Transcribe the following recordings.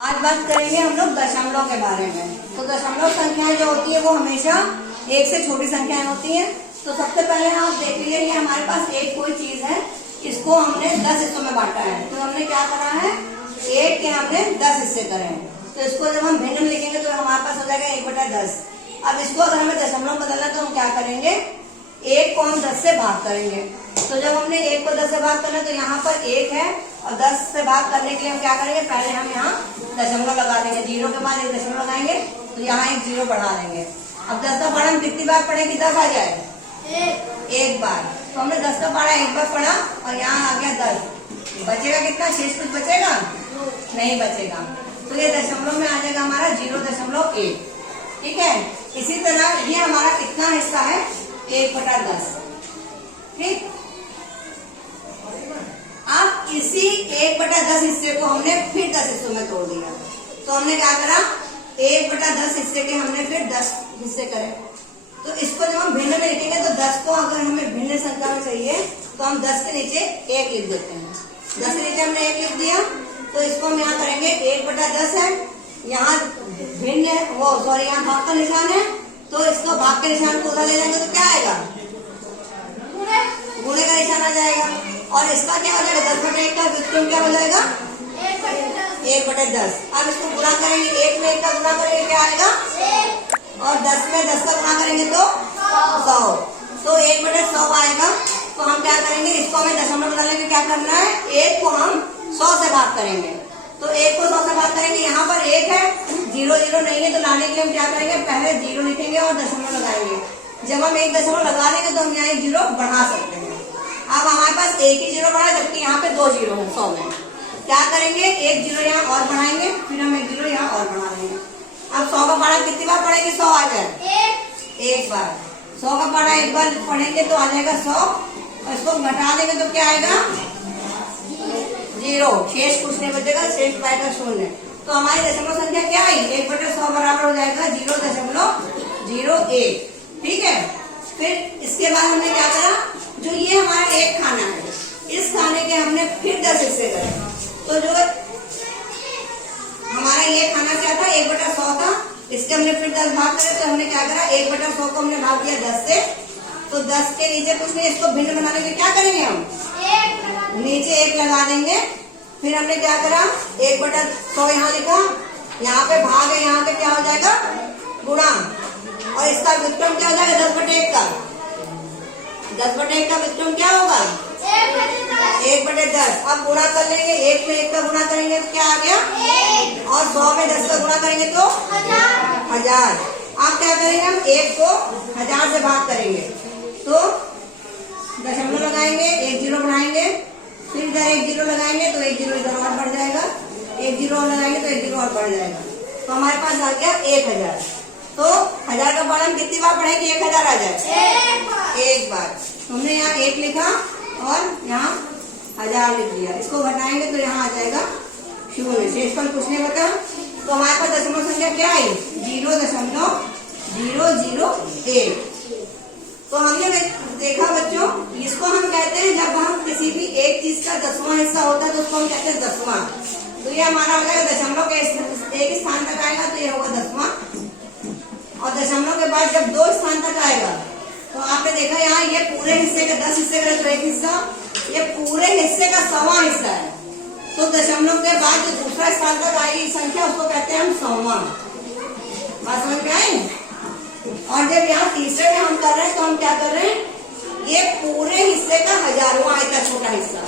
आज बात करेंगे हम लोग दशमलव के बारे में। तो दशमलव संख्याएं जो होती है वो हमेशा एक से छोटी संख्याएं होती हैं। तो सबसे पहले आप देख लीजिए, ये हमारे पास एक कोई चीज है, इसको हमने 10 हिस्सों में बांटा है। तो हमने क्या करा है, एक के हमने 10 हिस्से करे हैं। तो इसको जब हम भिन्न में लिखेंगे तो हमारे पास हो जाएगा 1/10। अब इसको अगर हमें दशमलव में बदलना है तो हम क्या करेंगे, एक को हम 10 से भाग करेंगे। तो जब हमने एक को 10 से भाग करना तो यहाँ पर एक है और 10 से भाग करने के लिए हम क्या करेंगे, पहले हम यहाँ दशमलव लगा देंगे, 0 के बाद एक दशमलव लगाएंगे तो यहाँ एक 0 बढ़ा देंगे। अब 10 का पढ़ा हम कितनी बार पढ़े कि 10 आ जाए, एक बार। तो हमने 10 का पढ़ा एक बार पढ़ा और यहाँ आ गया 10। बचेगा कितना, शेष कुछ बचेगा नहीं बचेगा। तो ये दशमलव में आ जाएगा हमारा 0.1। ठीक है, इसी तरह ये हमारा कितना हिस्सा है, 1/10। ठीक, अब इसी 1/10 हिस्से को हमने फिर 10 हिस्सों में तोड़ दिया। तो हमने क्या करा, 1/10 हिस्से के हमने फिर 10 हिस्से करे। तो इसको जब हम भिन्न में लिखेंगे तो 10 को अगर हमें भिन्न संख्या में चाहिए तो हम 10 के नीचे 1 लिख देते हैं। 10 के नीचे हमने 1 लिख दिया तो इसको हम यहाँ करेंगे 1/10 है, यहाँ भिन्न यहाँ भाग का निशान है, तो इसको भाग के निशान को उधर ले जाएंगे तो क्या आएगा, गुणे का निशान आ जाएगा। और इसका क्या हो जाएगा, 10/1 का व्युत्क्रम क्या हो जाएगा, 1/10। अब इसको गुणा करेंगे, 1 में 1 का गुणा करेंगे क्या आएगा, और 10 में 10 का गुणा करेंगे तो 100। तो 1/100 आएगा। तो हम क्या करेंगे, इसको हमें दशमलव बदलने में क्या करना है, 1 को हम 100 से भाग करेंगे। तो 1 को 100 से भाग करेंगे, यहाँ पर 1 है, 0 नहीं है, तो लाने के लिए हम क्या करेंगे, पहले 0 लिखेंगे और दशमलव लगाएंगे। जब हम एक दशमलव लगा देंगे तो हम यहाँ 1 0 बढ़ा सकते हैं। अब हमारे पास एक ही 0 बढ़ा, जबकि यहाँ पे 2 0 है 100 में। क्या करेंगे, 1 0 यहाँ और बढ़ाएंगे, फिर हम 1 0 यहाँ और बढ़ा देंगे। अब 100 का पढ़ा कितनी बार पढ़ेंगे, 100 आ जाए एक बार। 100 का पढ़ा एक बार पढ़ेंगे तो आ जाएगा 100, और इसको घटा देंगे तो क्या आएगा, 0। शेष कुछ नहीं बचेगा, शेष पाएगा 0। तो हमारी दशमलव संख्या क्या आई, 1/100 बराबर हो जाएगा 0.01। ठीक है, फिर इसके बाद हमने क्या करा, जो ये हमारा एक खाना है, इस खाने के हमने फिर 10 हिस्से करे। तो जो हमारा ये खाना क्या था, 1/100 था, इसके हमने फिर 10 भाग करे। तो हमने क्या करा, 1/100 को हमने भाग दिया 10 से। तो 10 के नीचे कुछ नहीं, इसको भिन्न बनाने के क्या करेंगे, हम नीचे 1 लगा देंगे। फिर हमने क्या करा, 1/100 यहाँ लिखा, यहाँ पे भाग है, यहाँ पे क्या हो जाएगा, गुणा, और इसका व्युत्क्रम क्या हो जाएगा, 10/1 का। 10/1 का व्युत्क्रम क्या होगा, 1/10। अब गुणा कर लेंगे, 1 में 1 का गुणा करेंगे तो क्या आ गया, और 100 में 10 का गुणा करेंगे तो 1000। अब क्या करेंगे, हम 1 को 1000 से भाग करेंगे तो दशमलव लगाएंगे, 1 0 बढ़ाएंगे, फिर इधर 1 0 लगाएंगे तो 1 0 इधर और बढ़ जाएगा, 1 0 और लगाएंगे तो 1 0 और बढ़ जाएगा। तो हमारे पास आ गया 1000। तो 1000 का पढ़ा हम कितनी बार पढ़े कि 1000 आ जाए, एक बार। हमने यहाँ 1 लिखा और यहाँ 1000 लिख दिया। इसको घटाएंगे तो यहाँ आ जाएगा 0, शेषफल कुछ नहीं बचा। तो हमारे पास दशमलव संख्या क्या आई, 0.001। तो हमने देखा बच्चों, इसको हम कहते हैं, जब हम किसी भी एक चीज का 10वां हिस्सा होता है तो उसको हम कहते हैं 10वां। तो ये हमारा हो जाएगा, दशमलव के एक स्थान तक आएगा तो ये होगा 10वां, और दशमलव के बाद जब 2 स्थान तक आएगा तो आपने देखा यहाँ ये पूरे हिस्से का 10 हिस्से का तो 1 हिस्सा, ये पूरे हिस्से का 100वां हिस्सा है। तो दशमलव के बाद जो दूसरा स्थान तक आएगी संख्या उसको कहते हैं हम 100वां। बात समझ में आई। और जब यहाँ तीसरे में हम कर रहे हैं तो हम क्या कर रहे हैं, ये पूरे हिस्से का 1000वां इतना छोटा हिस्सा।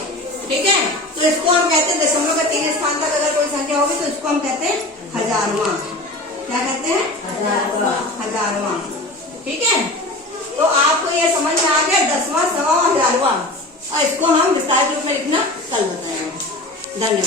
ठीक है, तो इसको हम कहते हैं दशमलव के 3 स्थान तक अगर कोई संख्या होगी तो इसको हम कहते हैं 1000वां। क्या कहते हैं, 1000वां। ठीक है, तो आपको ये समझ में आ गया 10वां, 100वां, 1000वां। और इसको हम विस्तारित रूप में लिखना कल बताएंगे। धन्यवाद।